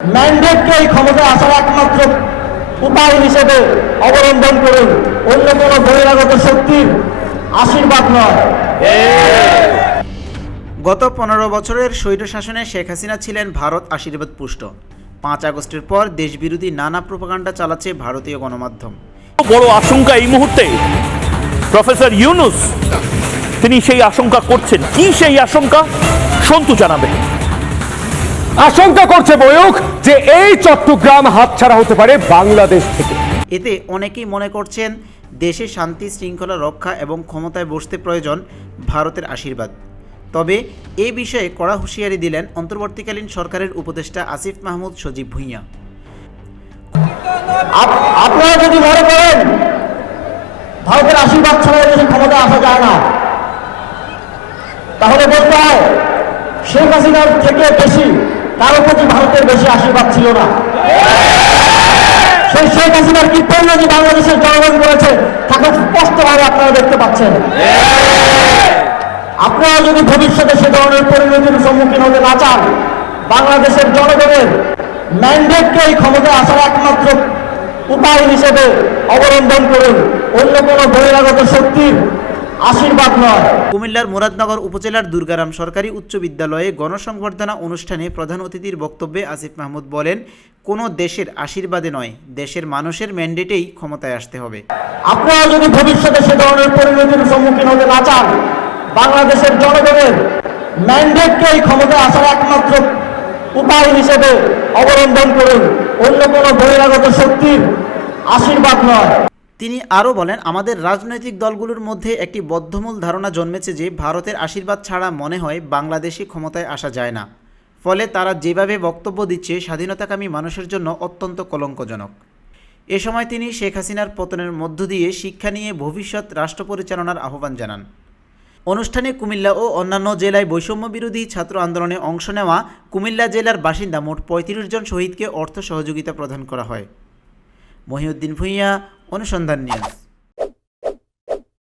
ম্যান্ডেটকে এই ক্ষমতায় আসার একমাত্র উপায় হিসেবে অবলম্বন করুন। অন্য কোনো বহিরাগত শক্তির আশীর্বাদ নয়। গত পনেরো বছরের স্বৈর শাসনে শেখ হাসিনা ছিলেন ভারত আশীর্বাদ পুষ্ট। পাঁচ আগস্টের পর দেশবিরোধী নানা প্রোপাগান্ডা চালাচ্ছে ভারতীয় গণমাধ্যম। বড় আশঙ্কা এই মুহূর্তে প্রফেসর ইউনুস তিনি সেই আশঙ্কা করছেন। কি সেই আশঙ্কা? সন্তু জানাবে। আশঙ্কা করছে বয়ক যে এই চট্টগ্রাম হাতছাড়া হতে পারে বাংলাদেশ থেকে। এতে অনেকেই মনে করছেন দেশে শান্তি শৃঙ্খলা রক্ষা এবং ক্ষমতায় বসতে প্রয়োজন ভারতের আশীর্বাদ। তবে এ বিষয়ে কড়া হুঁশিয়ারি দিলেন অন্তর্বর্তীকালীন সরকারের উপদেষ্টা আসিফ মাহমুদ সজীব ভুঁইয়া। আপনারা যদি মনে করেন ভারতের আশীর্বাদ ছাড়া ক্ষমতা আসা যায় না তাহলে বলতে হয় শেখ হাসিনার থেকে বেশি কারও প্রতি ভারতের বেশি আশীর্বাদ ছিল না। সেই শেখ হাসিনার কি যে বাংলাদেশের জনগণ করেছে তাকে স্পষ্টভাবে আপনারা দেখতে পাচ্ছেন। আপনারা যদি ভবিষ্যতে সে ধরনের পরিণতির সম্মুখীন হতে না চান, বাংলাদেশের জনগণের ম্যান্ডেটকে এই ক্ষমতায় আসার একমাত্র উপায় হিসেবে অবলম্বন করুন। অন্য কোনো বহিরাগত শক্তির আশীর্বাদ নয়। কুমিল্লার মুরাদনগর উপজেলার দুর্গারাম সরকারি উচ্চ বিদ্যালয়ে গণসংবর্ধনা অনুষ্ঠানে প্রধান অতিথির বক্তব্যে আসিফ মাহমুদ বলেন কোনো দেশের আশীর্বাদে নয় দেশের মানুষের ম্যান্ডেটেই ক্ষমতায় আসতে হবে। আপনারা যদি ভবিষ্যতে সে ধরনের পরিণতির সম্মুখীন হতে না চান বাংলাদেশের জনগণের ম্যান্ডেটকে এই ক্ষমতায় আসার একমাত্র উপায় হিসেবে অবলম্বন করুন। অন্য কোনো বহিরাগত শক্তির আশীর্বাদ নয়। তিনি আরও বলেন, আমাদের রাজনৈতিক দলগুলোর মধ্যে একটি বদ্ধমূল ধারণা জন্মেছে যে ভারতের আশীর্বাদ ছাড়া মনে হয় বাংলাদেশি ক্ষমতায় আসা যায় না। ফলে তারা যেভাবে বক্তব্য দিচ্ছে, স্বাধীনতাকামী মানুষের জন্য অত্যন্ত কলঙ্কজনক। এ সময় তিনি শেখ হাসিনার পতনের মধ্য দিয়ে শিক্ষা নিয়ে ভবিষ্যৎ রাষ্ট্র পরিচালনার আহ্বান জানান। অনুষ্ঠানে কুমিল্লা ও অন্যান্য জেলায় বৈষম্য বিরোধী ছাত্র আন্দোলনে অংশ নেওয়া কুমিল্লা জেলার বাসিন্দা মোট পঁয়ত্রিশ জন শহীদকে অর্থ সহযোগিতা প্রদান করা হয়। মহিউদ্দিন ভূঁইয়া অনুসন্ধান নিউজ